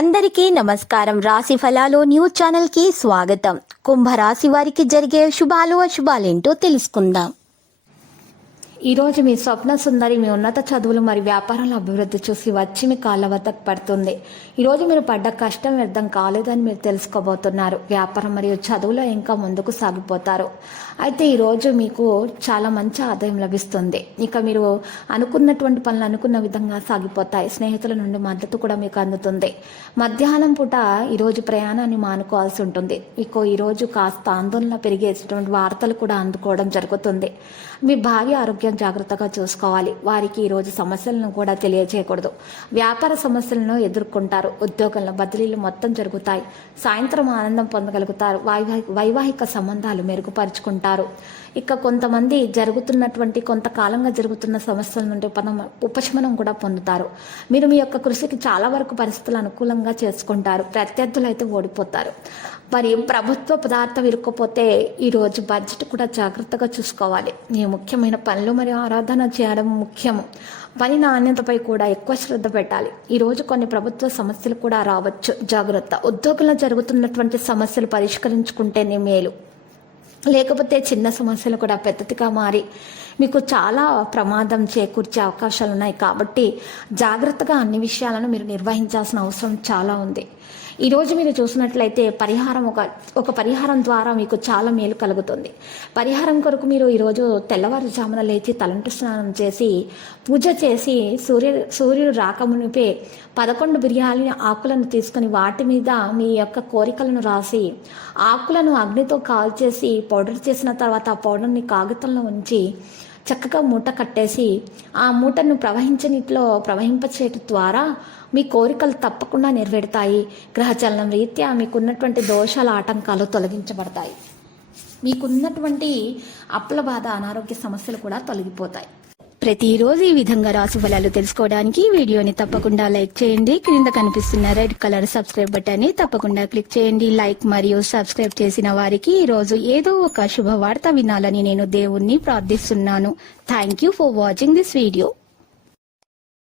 అందరికీ నమస్కారం. రాశి ఫలాలు న్యూస్ ఛానల్ కి స్వాగతం. కుంభరాశి వారికి జరిగే శుభాలు అశుభాలేంటో తెలుసుకుందాం. ఈరోజు మీ స్వప్న సుందరి మీ ఉన్నత చదువులు మరియు వ్యాపారాల అభివృద్ధి చూసి వచ్చి మీ కాళ్ళ వద్దకు పడుతుంది. ఈరోజు మీరు పడ్డ కష్టం వ్యర్థం కాలేదని మీరు తెలుసుకోబోతున్నారు. వ్యాపారం మరియు చదువులో ఇంకా ముందుకు సాగిపోతారు. అయితే ఈరోజు మీకు చాలా మంచి ఆదాయం లభిస్తుంది. ఇక మీరు అనుకున్నటువంటి పనులు అనుకున్న విధంగా సాగిపోతాయి. స్నేహితుల నుండి మద్దతు కూడా మీకు అందుతుంది. మధ్యాహ్నం పూట ఈరోజు ప్రయాణాన్ని మానుకోవాల్సి ఉంటుంది. మీకు ఈరోజు కాస్త ఆందోళన పెరిగేటువంటి వార్తలు కూడా అందుకోవడం జరుగుతుంది. మీ భార్య ఆరోగ్యం జాగ్రత్తగా చూసుకోవాలి. వారికి ఈరోజు సమస్యలను కూడా తెలియజేయకూడదు. వ్యాపార సమస్యలను ఎదుర్కొంటారు. ఉద్యోగంలో బదిలీలు మొత్తం జరుగుతాయి. సాయంత్రం ఆనందం పొందగలుగుతారు. వైవాహిక సంబంధాలు మెరుగుపరుచుకుంటారు. ఇక కొంతమంది కొంతకాలంగా జరుగుతున్న సమస్యల నుండి ఉపశమనం కూడా పొందుతారు. మీరు మీ యొక్క కృషికి చాలా వరకు పరిస్థితులు అనుకూలంగా చేసుకుంటారు. ప్రత్యర్థులు అయితే ఓడిపోతారు. మరి ప్రభుత్వ పదార్థం ఇరుక్కపోతే ఈరోజు బడ్జెట్ కూడా జాగ్రత్తగా చూసుకోవాలి. మీ ముఖ్యమైన పనులు మరియు ఆరాధన చేయడం ముఖ్యము. పని నాణ్యతపై కూడా ఎక్కువ శ్రద్ధ పెట్టాలి. ఈరోజు కొన్ని ప్రభుత్వ సమస్యలు కూడా రావచ్చు. జాగ్రత్త. ఉద్యోగంలో జరుగుతున్నటువంటి సమస్యలు పరిష్కరించుకుంటేనే మేలు. లేకపోతే చిన్న సమస్యలు కూడా పెద్దదిగా మారి మీకు చాలా ప్రమాదం చేకూర్చే అవకాశాలు ఉన్నాయి. కాబట్టి జాగ్రత్తగా అన్ని విషయాలను మీరు నిర్వహించాల్సిన అవసరం చాలా ఉంది. ఈరోజు మీరు చూసినట్లయితే ఒక పరిహారం ద్వారా మీకు చాలా మేలు కలుగుతుంది. పరిహారం కొరకు మీరు ఈరోజు తెల్లవారుజామున లేచి తలంటు స్నానం చేసి పూజ చేసి సూర్యుడు రాకమునిపే 11 బిర్యానీ ఆకులను తీసుకొని వాటి మీద మీ యొక్క కోరికలను రాసి ఆకులను అగ్నితో కాల్చేసి పౌడర్ చేసిన తర్వాత ఆ పౌడర్ని కాగితంలో ఉంచి చక్కగా మూట కట్టేసి ఆ మూటను నీటిలో ప్రవహింపచేయటం ద్వారా మీ కోరికలు తప్పకుండా నెరవేరుతాయి. గ్రహచలనం రీత్యా మీకున్నటువంటి దోషాల ఆటంకాలు తొలగించబడతాయి. మీకున్నటువంటి అప్పుల బాధ అనారోగ్య సమస్యలు కూడా తొలగిపోతాయి. ప్రతిరోజు ఈ విధంగా రాశి ఫలాలు తెలుసుకోవడానికి వీడియోని తప్పకుండా లైక్ చేయండి. క్రింద కనిపిస్తున్న రెడ్ కలర్ సబ్స్క్రైబ్ బటన్ ని తప్పకుండా క్లిక్ చేయండి. లైక్ మరియు సబ్స్క్రైబ్ చేసిన వారికి ఈ రోజు ఏదో ఒక శుభవార్త వినాలని నేను దేవుణ్ణి ప్రార్థిస్తున్నాను. Thank you for watching this video.